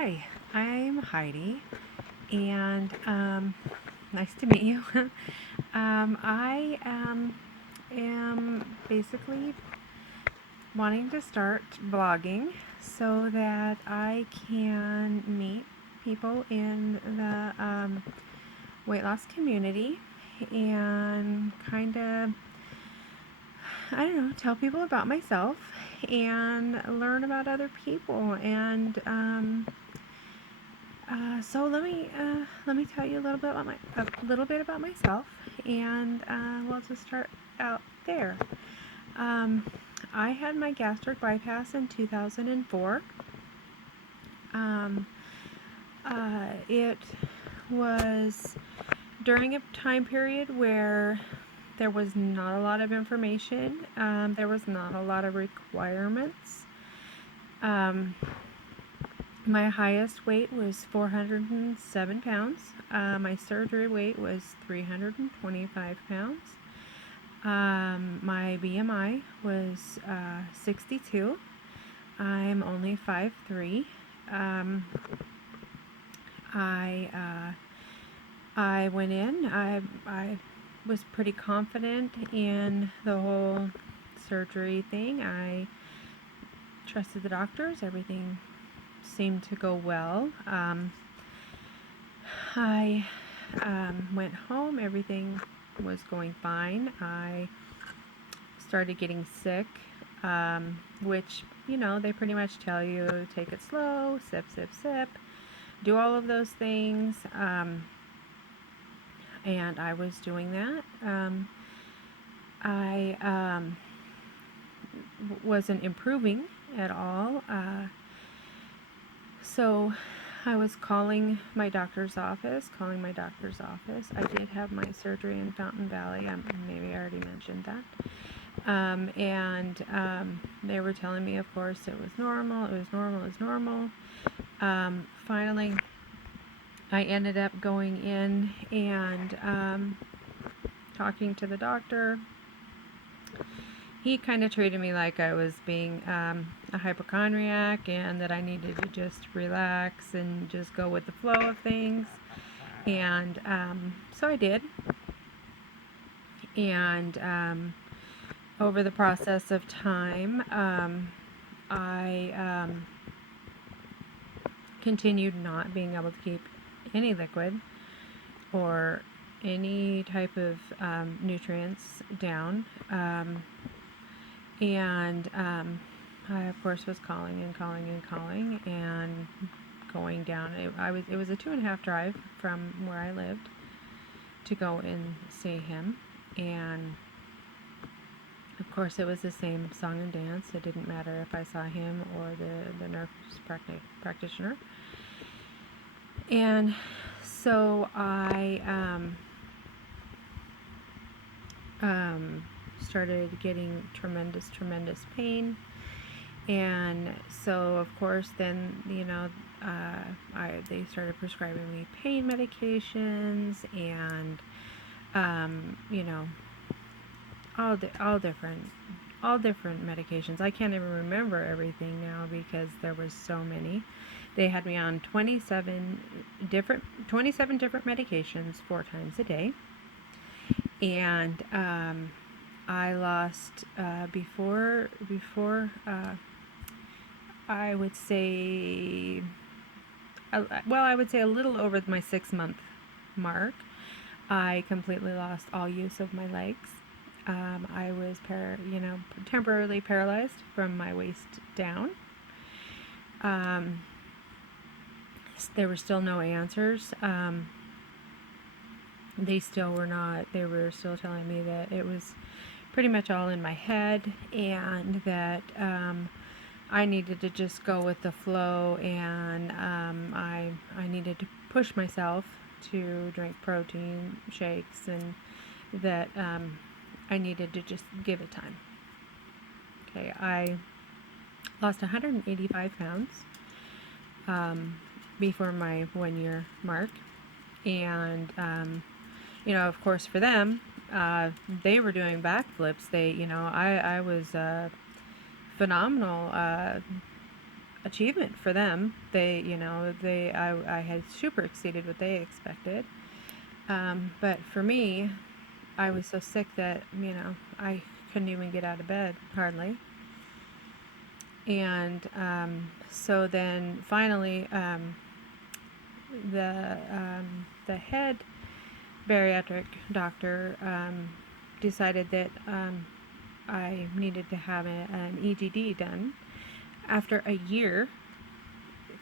Hi, I'm Heidi, and nice to meet you. I am basically wanting to start blogging so that I can meet people in the weight loss community and kind of, I don't know, tell people about myself and learn about other people and so let me tell you a little bit about myself, and we'll just start out there. Um, I had my gastric bypass in 2004. Um, it was during a time period where there was not a lot of information. There was not a lot of requirements. Um, My highest weight was 407 pounds. My surgery weight was 325 pounds. My BMI was 62. I'm only 5'3". Um, I went in. I was pretty confident in the whole surgery thing. I trusted the doctors. Everything seemed to go well. I went home. Everything was going fine. I started getting sick, which, they pretty much tell you take it slow, sip, sip, sip, do all of those things. And I was doing that. I wasn't improving at all. So I was calling my doctor's office. I did have my surgery in Fountain Valley. Maybe I already mentioned that. They were telling me, of course, it was normal. Finally, I ended up going in and talking to the doctor. He kind of treated me like I was being a hypochondriac and that I needed to just relax and just go with the flow of things. And so I did. And over the process of time, I continued not being able to keep any liquid or any type of nutrients down. I, of course, was calling and going down. It was a 2.5 drive from where I lived to go and see him. And, of course, it was the same song and dance. It didn't matter if I saw him or the nurse practitioner. And so I started getting tremendous pain, and so of course then they started prescribing me pain medications and all different medications. I can't even remember everything now because there was so many. They had me on 27 different medications 4 times a day. And I lost before I would say I would say a little over my 6-month mark, I completely lost all use of my legs. I was temporarily paralyzed from my waist down. There were still no answers. They were still telling me that it was pretty much all in my head and that I needed to just go with the flow, and I needed to push myself to drink protein shakes, and that I needed to just give it time. Okay, I lost 185 pounds before my 1-year mark, and of course, for them, they were doing backflips. I was a phenomenal achievement for them. I had super exceeded what they expected. But for me, I was so sick that, I couldn't even get out of bed, hardly. And so then finally, the head bariatric doctor decided that I needed to have an EGD done. After a year,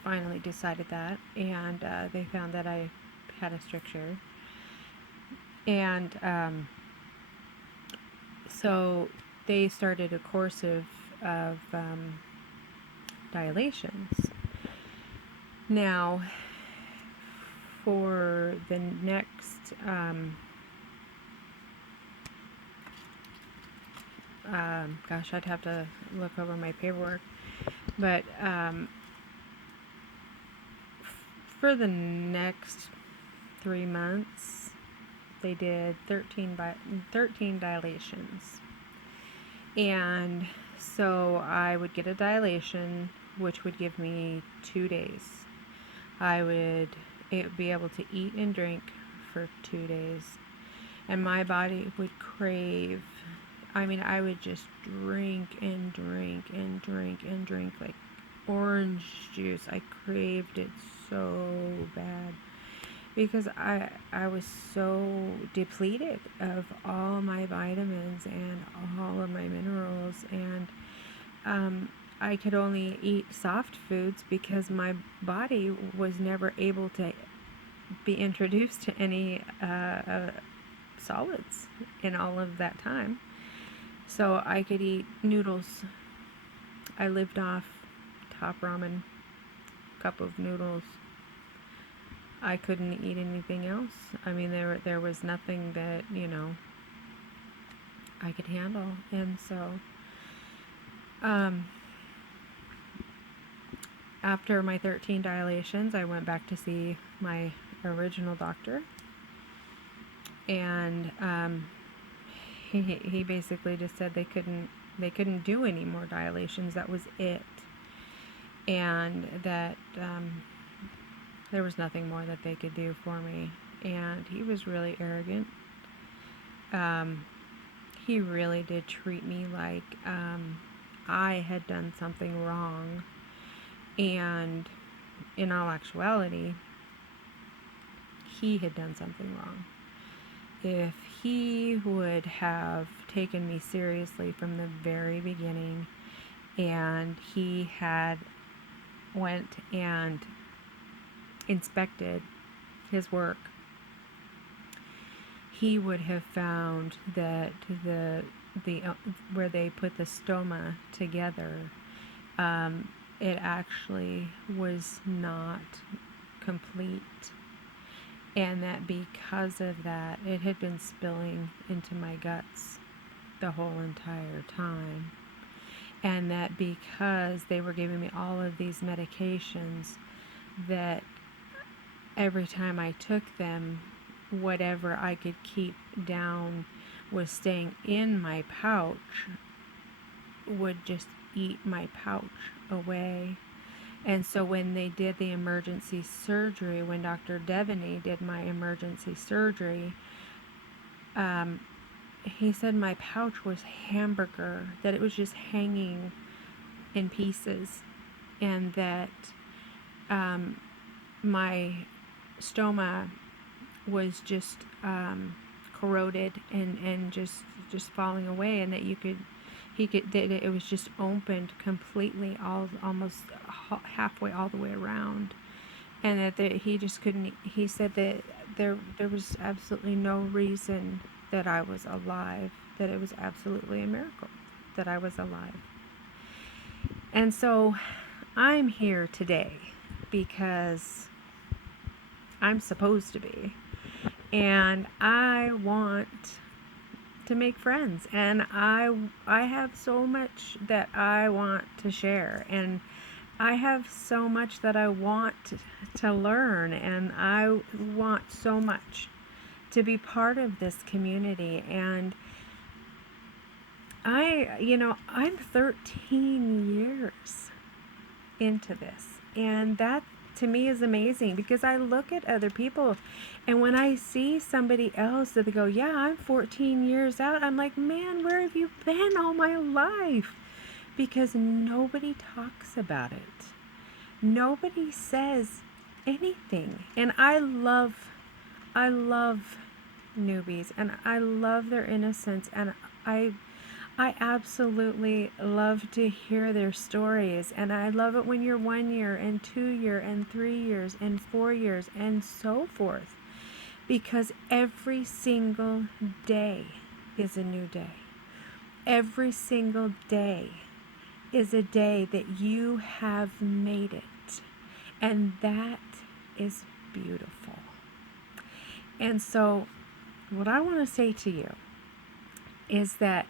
finally decided that, and they found that I had a stricture. And so they started a course of dilations. Now, for the next gosh, I'd have to look over my paperwork, but for the next 3 months, they did 13 dilations. And so I would get a dilation, which would give me 2 days. I would be able to eat and drink for 2 days. And my body would crave, I would just drink and drink and drink and drink like orange juice. I craved it so bad because I was so depleted of all my vitamins and all of my minerals, and I could only eat soft foods because my body was never able to be introduced to any solids in all of that time. So I could eat noodles. I lived off top ramen, cup of noodles. I couldn't eat anything else. There was nothing that, I could handle. And so after my 13 dilations, I went back to see my original doctor, and he basically just said they couldn't do any more dilations. That was it, and that there was nothing more that they could do for me. And he was really arrogant. He really did treat me like I had done something wrong, and in all actuality, he had done something wrong. If he would have taken me seriously from the very beginning, and he had went and inspected his work, he would have found that the where they put the stoma together, it actually was not complete, and that because of that, it had been spilling into my guts the whole entire time, and that because they were giving me all of these medications, that every time I took them, whatever I could keep down was staying in my pouch would just eat my pouch away. And so when they did the emergency surgery, when Dr. Devaney did my emergency surgery, he said my pouch was hamburger, that it was just hanging in pieces, and that my stoma was just corroded and just falling away, and that it was just opened completely, almost halfway all the way around, and that he just couldn't. He said that there was absolutely no reason that I was alive, that it was absolutely a miracle that I was alive. And so I'm here today because I'm supposed to be, and I want to make friends, and I have so much that I want to share, and I have so much that I want to learn, and I want so much to be part of this community. And I'm 13 years into this. And that to me is amazing, because I look at other people, and when I see somebody else that they go, yeah, I'm 14 years out, I'm like, man, where have you been all my life? Because nobody talks about it. Nobody says anything. And I love newbies, and I love their innocence, and I absolutely love to hear their stories, and I love it when you're 1 year and 2 year and 3 years and 4 years and so forth, because every single day is a new day. Every single day is a day that you have made it, and that is beautiful. And so what I want to say to you is that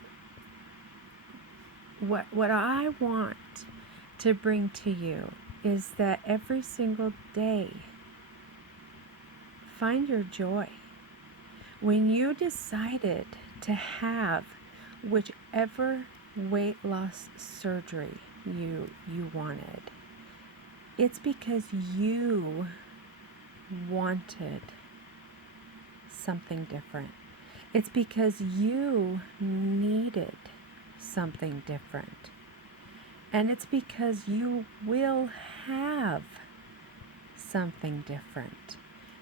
what I want to bring to you is that every single day, find your joy. When you decided to have whichever weight loss surgery you wanted, it's because you wanted something different. It's because you needed something different. And it's because you will have something different.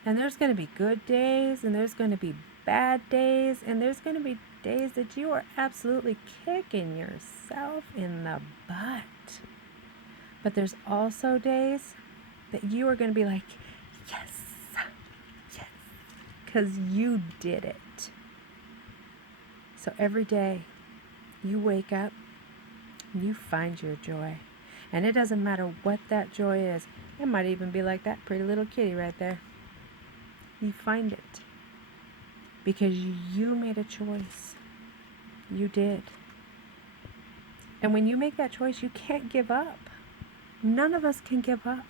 And there's going to be good days, and there's going to be bad days, and there's going to be days that you are absolutely kicking yourself in the butt. But there's also days that you are going to be like, yes, yes, because you did it. So every day you wake up, you find your joy. And it doesn't matter what that joy is. It might even be like that pretty little kitty right there. You find it because you made a choice. You did. And when you make that choice, you can't give up. None of us can give up.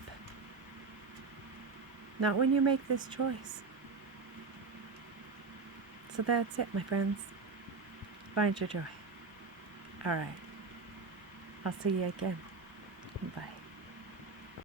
Not when you make this choice. So that's it, my friends. Find your joy. All right. I'll see you again. Bye.